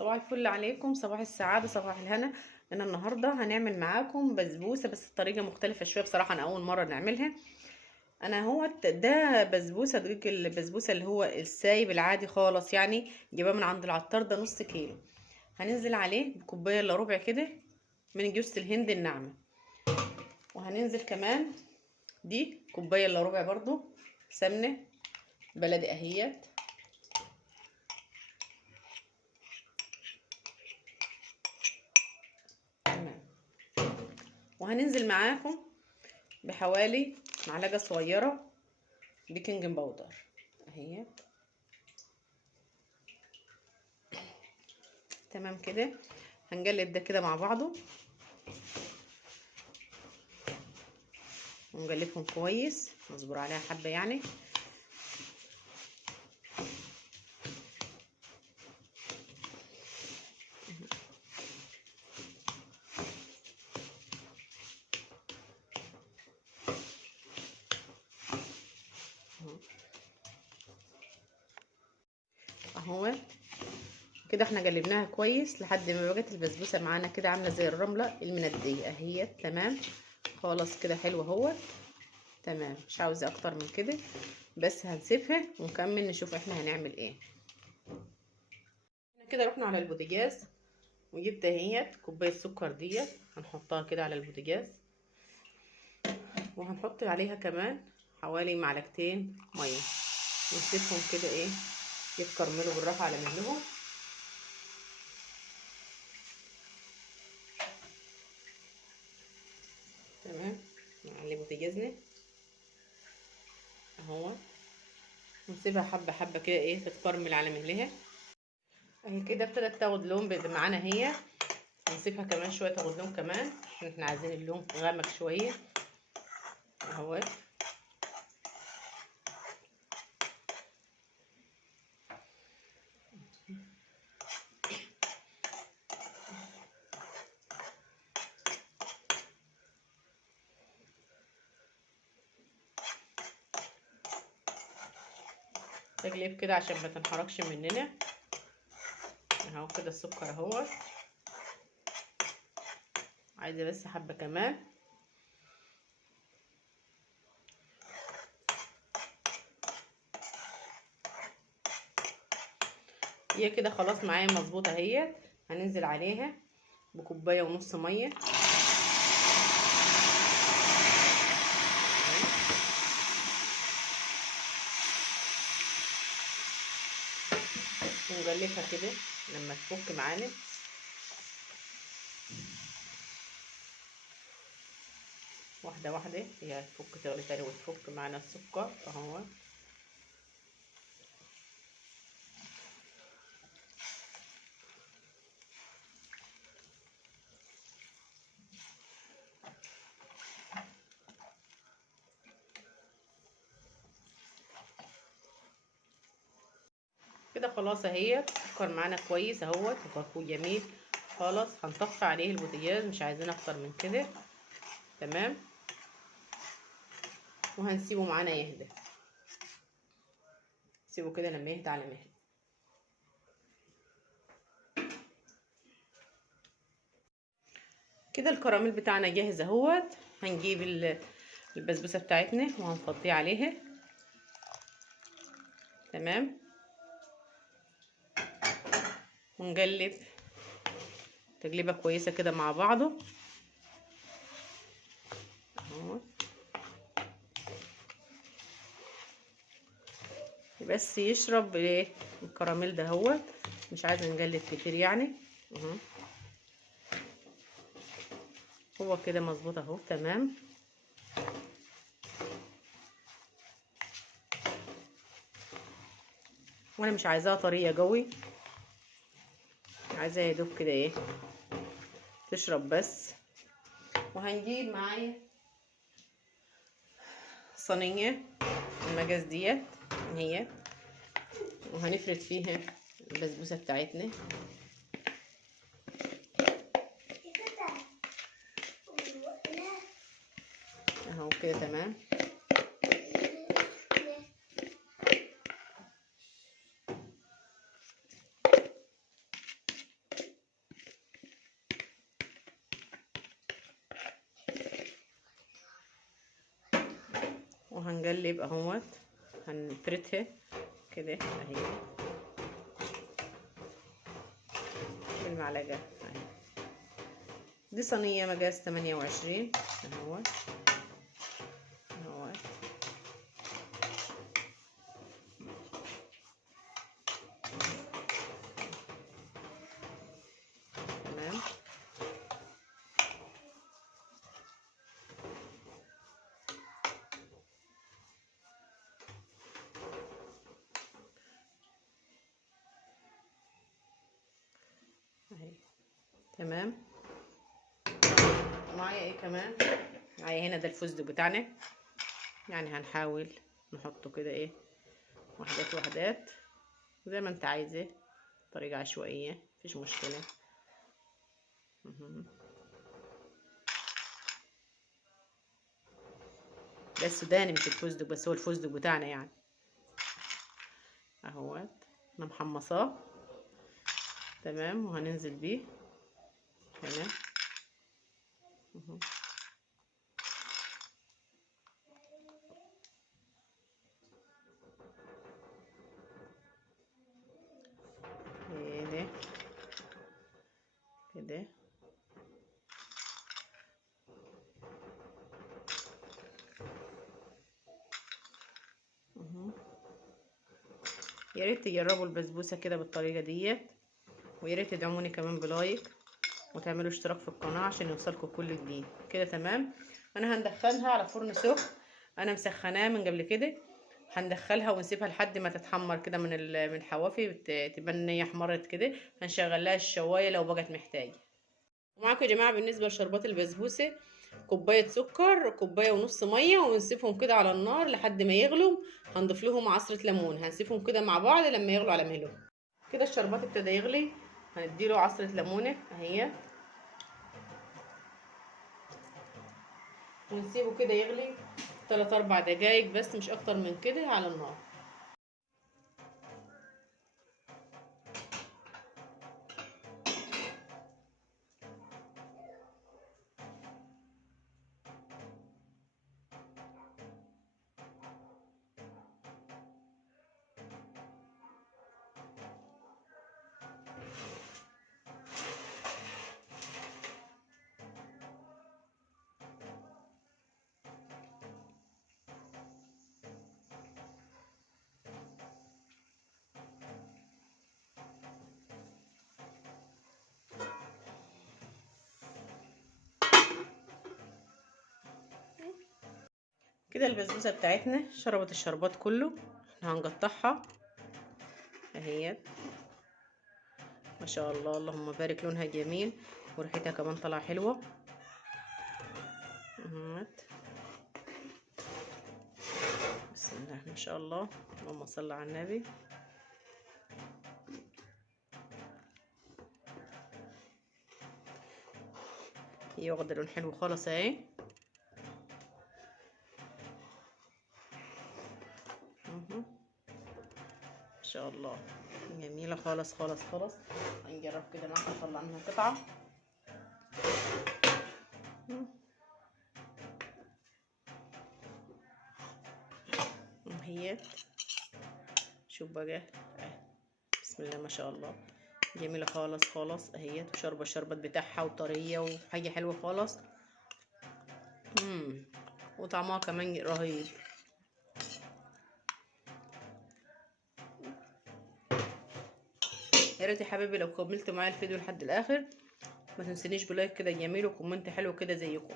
صباح الفل عليكم، صباح السعادة، صباح الهنا. انا النهارده هنعمل معاكم بسبوسه، بس الطريقه مختلفه شويه بصراحه، انا اول مره نعملها. انا هو ده بسبوسه، دقيق البسبوسه اللي هو السايب العادي خالص، يعني جيبها من عند العطار، ده نص كيلو. هننزل عليه بكوبايه الا ربع كده من جوز الهند الناعمه، وهننزل كمان دي كوبايه الا ربع برضو سمنه بلدي اهيت. تمام. وهننزل معاكم بحوالي معلقه صغيره بيكنج باودر اهي. تمام كده. هنقلب ده كده مع بعضه ونقلبهم كويس، نصبر عليها حبه يعني. اهو كده احنا قلبناها كويس لحد ما بقت البسبوسه معانا كده عامله زي الرمله المنديه اهي. تمام خلاص كده، حلوه اهو. تمام، مش عاوزه اكتر من كده، بس هنسيبها ونكمل نشوف احنا هنعمل ايه. كده رحنا على البوتاجاز وجبت اهيت كوبايه سكر ديت، هنحطها كده على البوتاجاز، وهنحط عليها كمان حوالي معلقتين ميه، ونسيبهم كده ايه يتكرملوا بالراحه على مهلهم. تمام، نعلي بوتاجازنا اهو، ونسيبها حبه حبه كده ايه تتكرمل على مهلها اهي. كده ابتدت تاخد لون معانا هي، نسيبها كمان شويه تاخد لون كمان عشان احنا عايزين اللون غامق شويه اهو. تقليب كده عشان ما تنحرقش مننا اهو. كده السكر اهو، عايزه بس حبه كمان. هي كده خلاص معايا مظبوطه اهي. هننزل عليها بكوبايه ونص ميه ونغلفها كده لما تفك معانا. واحده واحده هي تفك، تغلي تاني وتفك معانا السكر اهو. كده خلاص اهي السكر معانا كويس اهوت وفكوه جميل خلاص. هنطفي عليه البوتاجاز، مش عايزين اكتر من كده. تمام، وهنسيبه معانا يهدى، سيبه كده لما يهدى على مهل. كده الكراميل بتاعنا جاهز اهوت. هنجيب البسبوسه بتاعتنا وهنفضيه عليها. تمام، ونقلب تقليبه كويسه كده مع بعضه اهو، بس يشرب ايه الكراميل ده اهوت، مش عايزه نقلب كتير يعني اهو. هو كده مظبوط اهو. تمام، وانا مش عايزاها طريه قوي، عايزاها يا دوب كده ايه تشرب بس. وهنجيب معايا صينيه المجاز ديت هي، وهنفرد فيها البسبوسه بتاعتنا اهو كده. تمام، هنقلب اهوت، هنفردها كده اهي بالمعلقه اهي. دي صينيه مقاس 28 اهوت اهوت. تمام. اهي تمام. معايا ايه كمان؟ معايا هنا ده الفستق بتاعنا، يعني هنحاول نحطه كده ايه وحدات وحدات زي ما انت عايزه، طريقة عشوائية مفيش مشكلة. ده السوداني مش الفستق، بس هو الفستق بتاعنا يعني اهوت. انا محمصاه تمام، وهننزل بيه هنا كده كده. يا ريت تجربوا البسبوسه كده بالطريقه ديت، ويا ريت تدعموني كمان بلايك وتعملوا اشتراك في القناه عشان يوصلكم كل جديد. كده تمام. انا هندخلها على فرن سخن، انا مسخناه من قبل كده. هندخلها ونسيبها لحد ما تتحمر كده من الحوافي، تبان ان هي احمرت كده. هنشغل لها الشوايه لو بقت محتاجه. ومعاكم يا جماعه بالنسبه لشربات البسبوسه، كوبايه سكر، كوبايه ونص ميه، ونسيبهم كده على النار لحد ما يغلوا. هنضيف لهم عصره ليمون، هنسيبهم كده مع بعض لما يغلوا على مهلهم. كده الشربات ابتدى يغلي، هنديله عصره ليمونه اهي، ونسيبه كده يغلي 3 4 دقايق بس، مش اكتر من كده على النار. كده البسبوسه بتاعتنا شربت الشربات كله. احنا هنقطعها اهي، ما شاء الله اللهم بارك، لونها جميل وريحتها كمان طالعه حلوه اهوت. بسم الله ما شاء الله، اللهم صل على النبي. هي واخده لون حلو خالص اهي. ما شاء الله جميله خالص خالص خالص. هنجرب كده معاكم، نطلع منها قطعه اهي. شوف بقى بسم الله ما شاء الله، جميله خالص خالص اهي، وشاربه الشربات بتاعها وطريه وحاجه حلوه خالص. وطعمها كمان رهيب. يا ريت يا حبايبي لو كملتوا معايا الفيديو لحد الاخر، ما تنسونيش بلايك كده جميل وكومنت حلو كده زيكم.